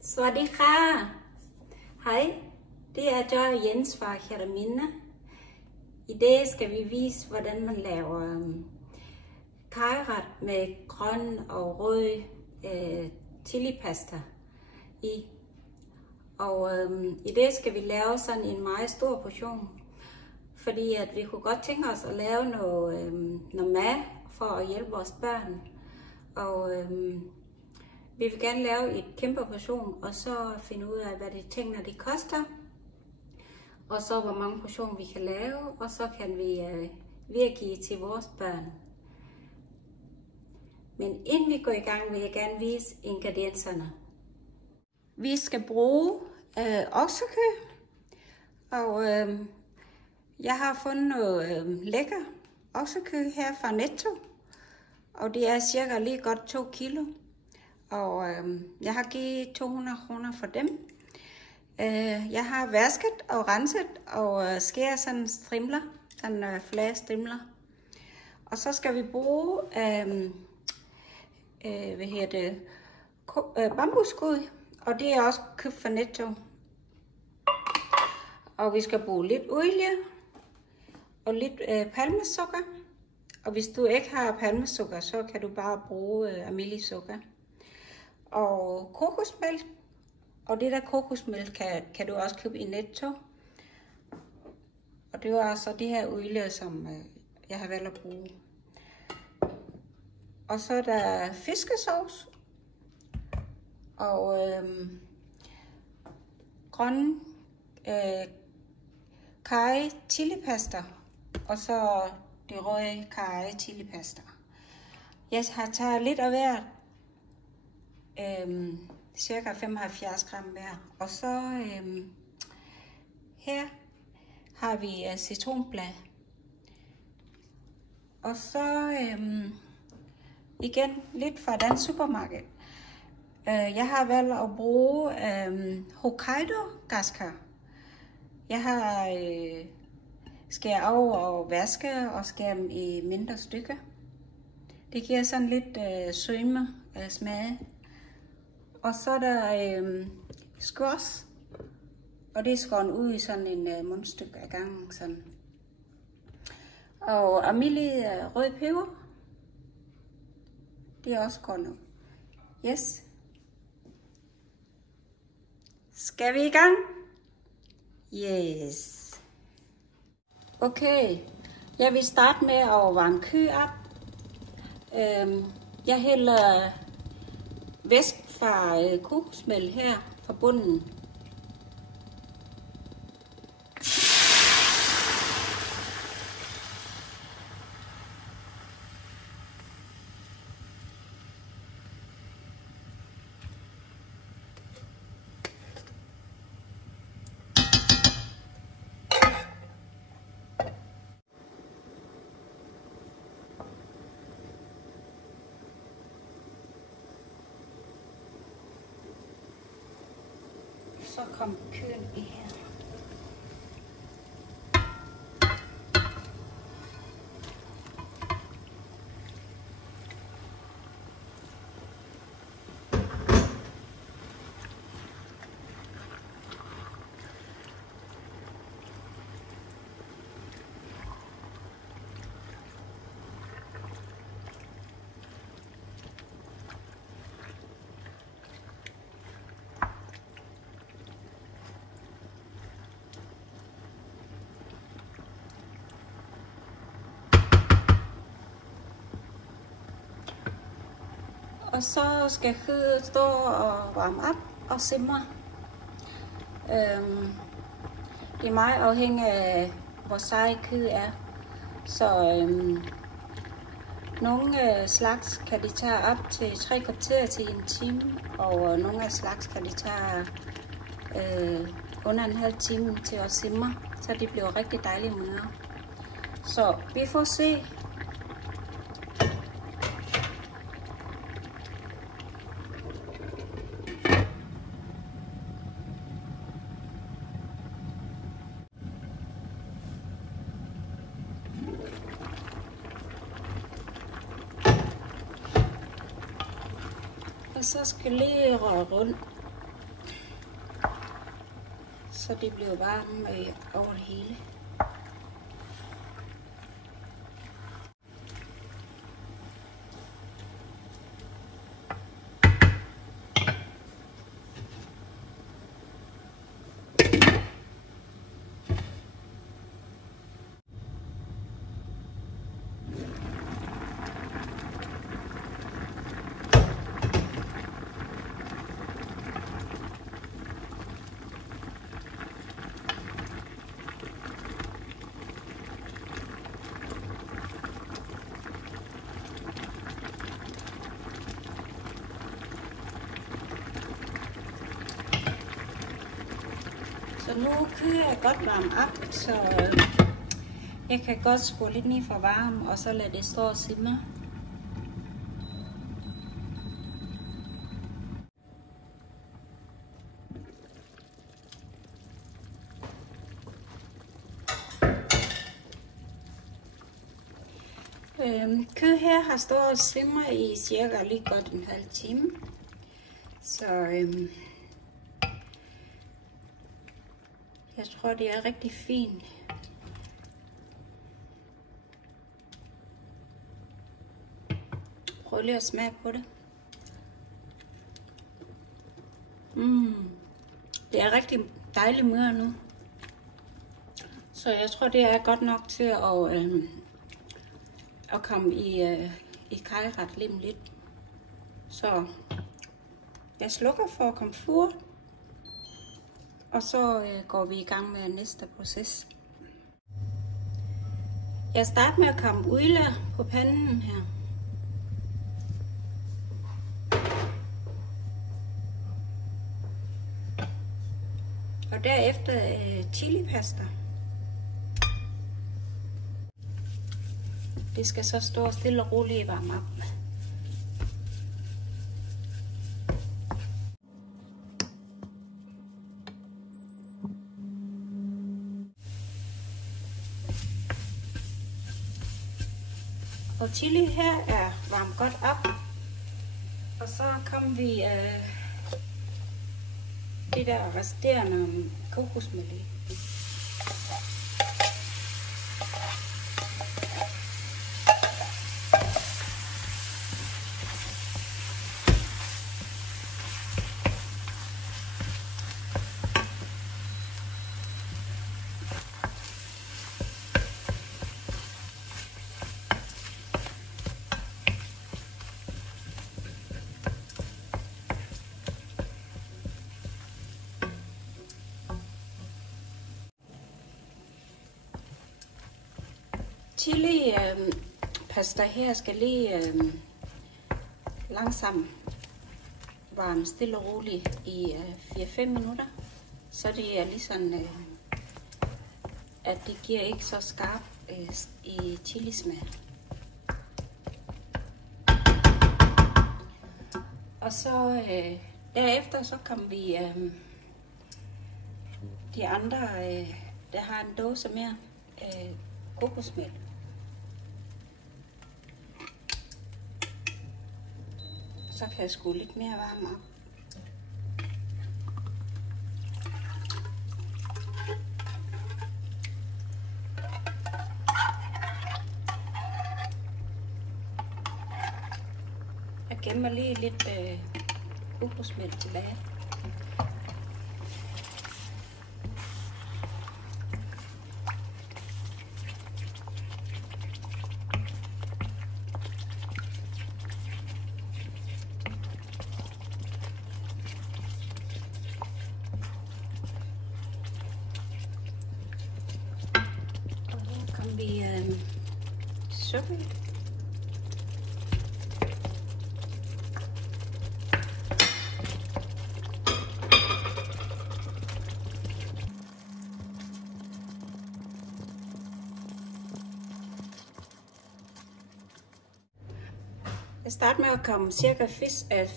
Swadika. Hej, det er Joy og Jens fra Kjerteminde. I dag skal vi vise, hvordan man laver karryret med grøn og rød chilipasta i. Og i dag skal vi lave sådan en meget stor portion, fordi at vi kunne godt tænke os at lave noget mad for at hjælpe vores børn. Og vi vil gerne lave et kæmpe portion, og så finde ud af, hvad de tingene de koster. Og så hvor mange portioner vi kan lave, og så kan vi videregive til vores børn. Men inden vi går i gang, vil jeg gerne vise ingredienserne. Vi skal bruge oksekød, og jeg har fundet noget lækker oksekød her fra Netto, og det er cirka lige godt 2 kilo. Og jeg har givet 200 kroner for dem. Jeg har vasket og renset og skæret sådan strimler, sådan flade strimler. Og så skal vi bruge bambusskud, og det er også købt fra Netto. Og vi skal bruge lidt olie og lidt palmesukker. Og hvis du ikke har palmesukker, så kan du bare bruge almindelig sukker. Og kokosmælk. Og det der kokosmælk kan du også købe i Netto. Og det var altså det her olie, som jeg har valgt at bruge. Og så er der fiskesauce. Og grøn karry chilipasta. Og så det røde karry chilipasta. Jeg har taget lidt af hvert. Cirka 75 gram hver. Og så her har vi citronblad. Og så igen lidt fra dansk supermarked. Jeg har valgt at bruge Hokkaido græskar. Jeg har skæret over og vaske og skæret dem i mindre stykker. Det giver sådan lidt sødme smag. Og så er der squash, og det er skåret ud i sådan en mundstykke af gangen. Sådan. Og almindelig rød peber, det er også skåret ud. Yes. Skal vi i gang? Yes. Okay, jeg vil starte med at varme kød op. Jeg hælder væske fra kokosmælk her fra bunden. Så kom køen i her. Og så skal kødet stå og varme op og simre. Det er meget afhængigt af, hvor sej kød er. Så nogle slags kan de tage op til 3 kvarter til 1 time. Og nogle af slags kan de tage under en halv time til at simre. Så det bliver rigtig dejligt møre. Så vi får se. Og så skal lige røre rundt. så det bliver varmt over det hele. Så nu kører jeg godt varmt op, så jeg kan godt skrue lidt ned for varme, og så lade det stå og simre. Kød her har stået og simret i cirka lige godt en halv time. Så jeg tror, det er rigtig fint. Prøv lige at smage på det. Det er rigtig dejligt mør nu. Så jeg tror, det er godt nok til at komme i kajret lige om lidt. Så jeg slukker for komfur, og så går vi i gang med næste proces. Jeg starter med at komme olie på panden her. Og derefter chilipasta. Det skal så stå stille og roligt i varme op. Og chili her er varmet godt op. Og så kommer vi det der resterende kokosmel i. Chili pasta her skal lige langsomt varme stille og roligt i 4-5 minutter, så det er ligesom at det giver ikke så skarp i chilismag. Og så derefter så kommer vi de andre, der har en dåse mere kokosmel. Så kan jeg skrue lidt mere varme op. Jeg gemmer lige lidt kokosmel tilbage. Vi sukker. Jeg starter med at komme cirka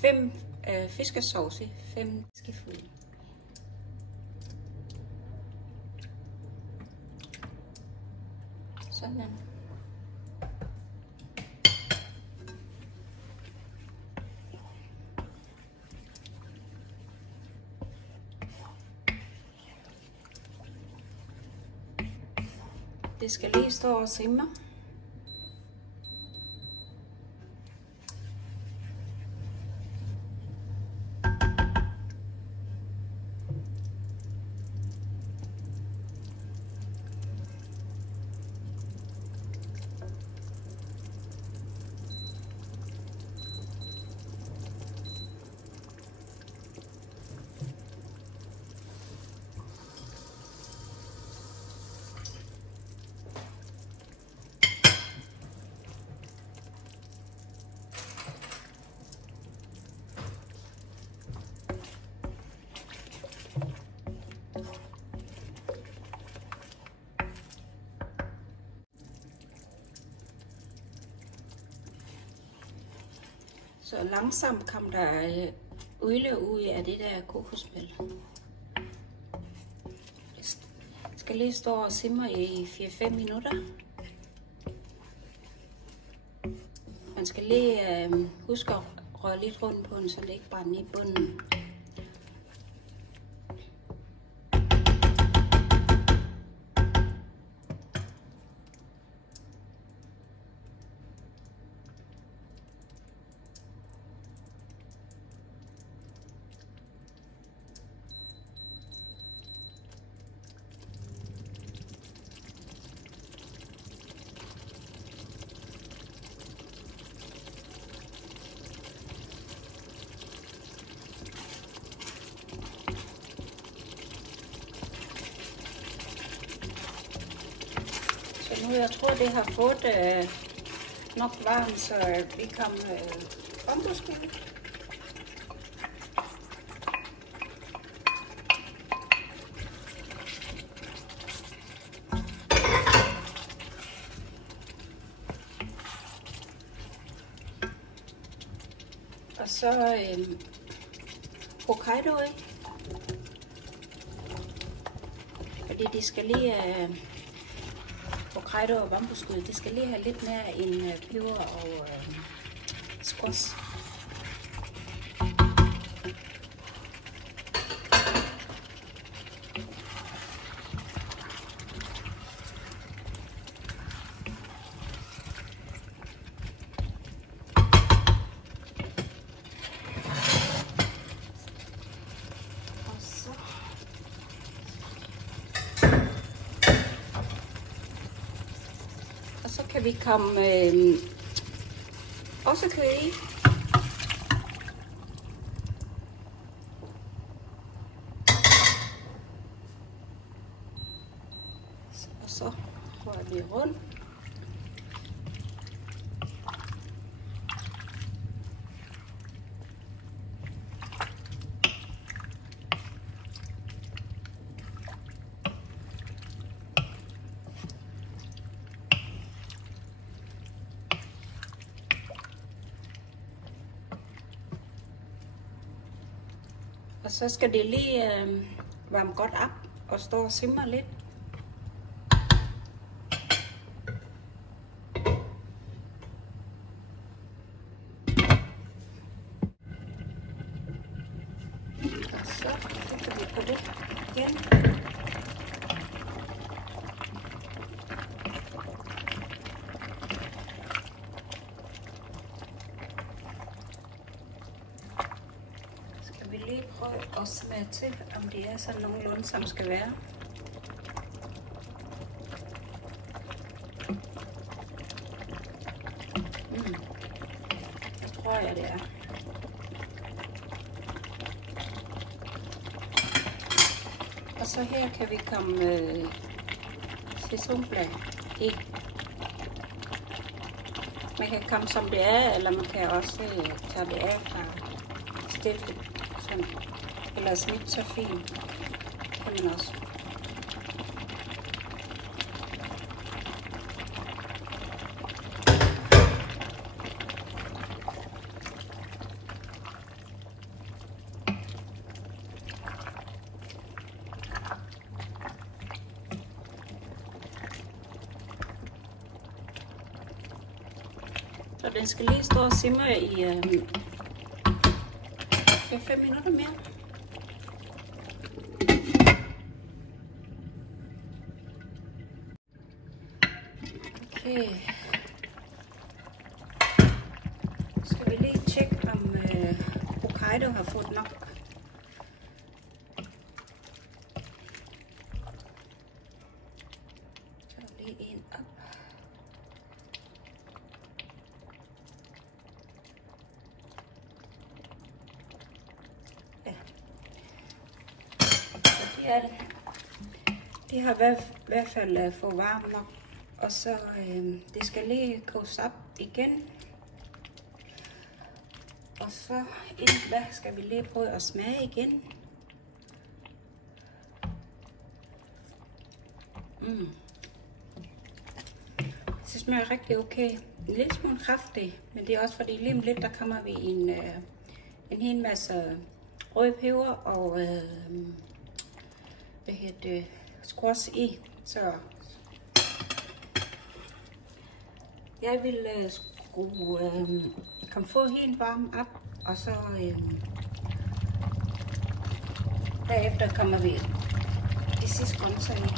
5 fiskesauce i, 5 fiskefulde. Sådan. Det skal lige stå og simre. Så langsomt kom der olie ud af det der kokosmælk. Det skal lige stå og simre i 4-5 minutter. Man skal lige huske at røre lidt rundt på den, så det ikke brænder i bunden. Nu jeg tror, det har fået nok varmt, så vi kan bambusskud. Og så Hokkaido i. Fordi de skal lige Hokkaido og bambusskud, de skal lige have lidt mere end peber og squash. Så kan vi komme oksekød i. Og så rører vi rundt. Og så skal det lige varme godt op og stå og simre lidt. Og så sætter vi på det igen. Vi lige prøve at smage til, om det er sådan nogenlunde, som skal være. Det tror jeg, det er. Og så her kan vi komme citronblad i. Man kan komme som det er, eller man kan også tage det af fra stiftet. Eller snit så fint, kan man også. Så den skal lige stå og simre i 5 minutter mere. Okay. Skal vi lige tjekke, om Hokkaido har fået nok. Så lige en op. Ja. Så de har i hvert fald fået varmt nok. Og så det skal lige koges op igen. Og så skal vi lige prøve at smage igen. Det smager rigtig okay. En lille smule kraftig, men det er også fordi lige om lidt, der kommer vi i en hel masse røde peber og squash i. Så jeg vil skrue komfort helt varm op, og så derefter kommer vi de sidste grøntsager i.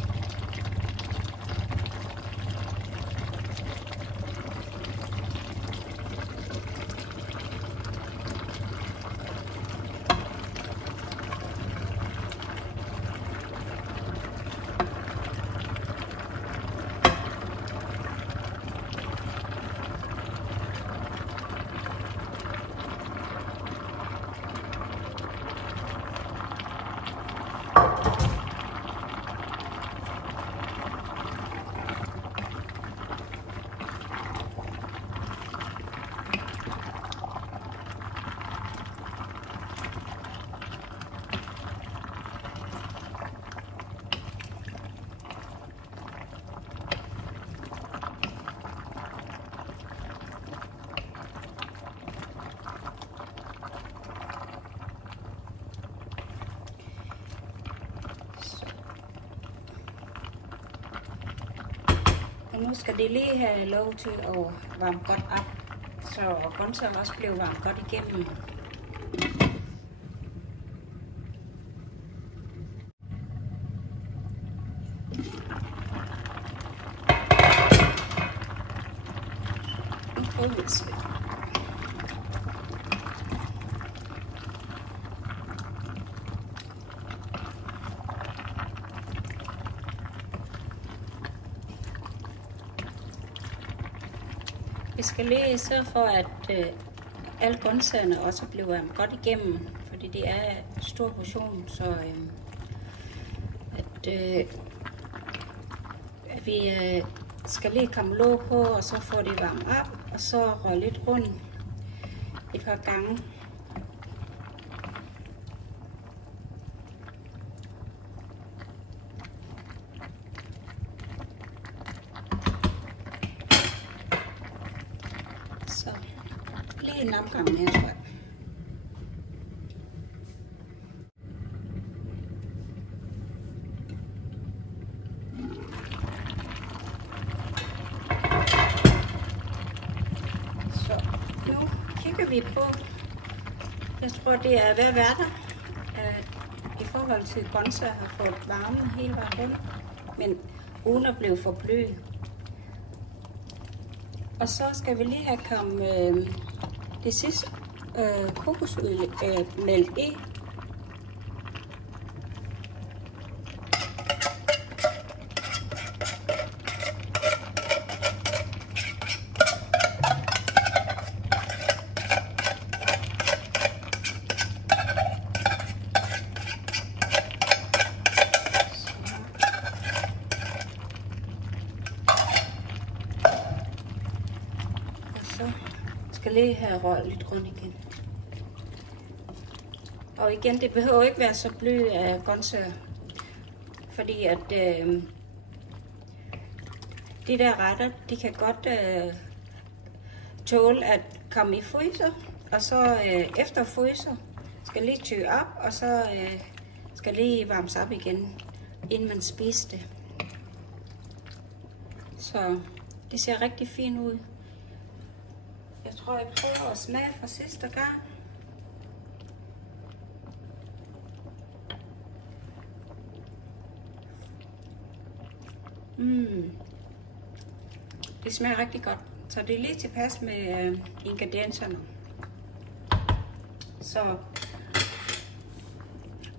Og nu skal det lige have lov til at varme godt op, så grøntsagerne også bliver varmet godt igennem. Nu prøver vi at se. Vi skal lige sørge for, at alle grøntsagerne også bliver varmet godt igennem, fordi det er en stor portion, så at vi skal lige komme låg på, og så få det varmet op, og så røre lidt rundt et par gange. Lige en omgang her, tror jeg. Så nu kigger vi på, jeg tror det er hver hverdag, i forhold til grøntsager har fået varme hele vejen rundt, men uden at blive for blød. Og så skal vi lige have kommet det sidste kokosolie mælk i. Skal lige have rørt lidt rundt igen. Og igen, det behøver ikke være så blød af grøntsager, fordi at de der retter, de kan godt tåle at komme i fryser, og så efter fryser skal lige tø op, og så skal lige varmes op igen, inden man spiser det. Så det ser rigtig fint ud. Jeg tror, jeg prøver at smage fra sidste gang. Det smager rigtig godt. Så det er lige tilpas med ingredienserne. Så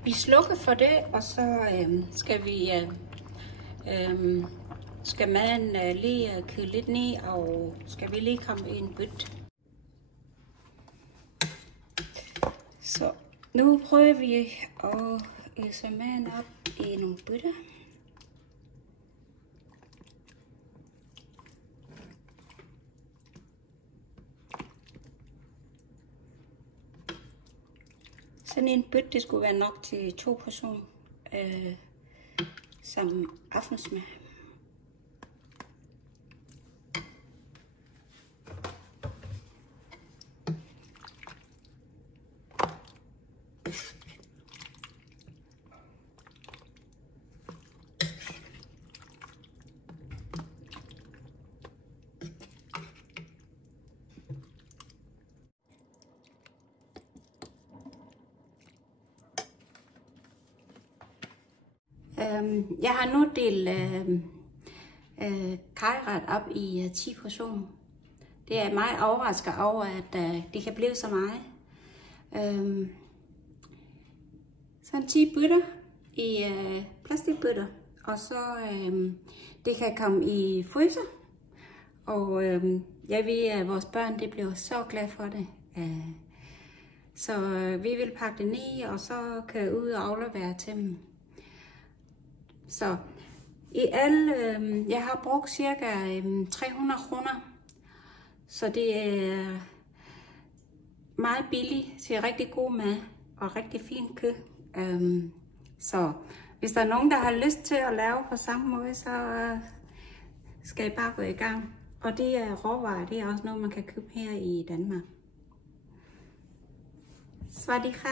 vi slukker for det, og så skal maden lige køle lidt ned, og skal vi lige komme i en bøtte. Så nu prøver vi at øse maden op i nogle bøtter. Sådan en bøtte, det skulle være nok til 2 personer som aftensmad. Jeg har nu delt karryret op i 10 portioner. Det er meget overrasket over, at det kan blive så meget. Sådan 10 bøtter i plastikbøtter, og så det kan komme i fryser. Og jeg ved, at vores børn det bliver så glade for det. Så vi vil pakke det ned, og så kan jeg ud og aflevere til dem. Så i alt, jeg har brugt cirka 300 kroner, så det er meget billigt til rigtig god mad og rigtig fint kød. Så hvis der er nogen, der har lyst til at lave på samme måde, så skal I bare gå i gang. Og det er råvarer, det er også noget, man kan købe her i Danmark. Swadika!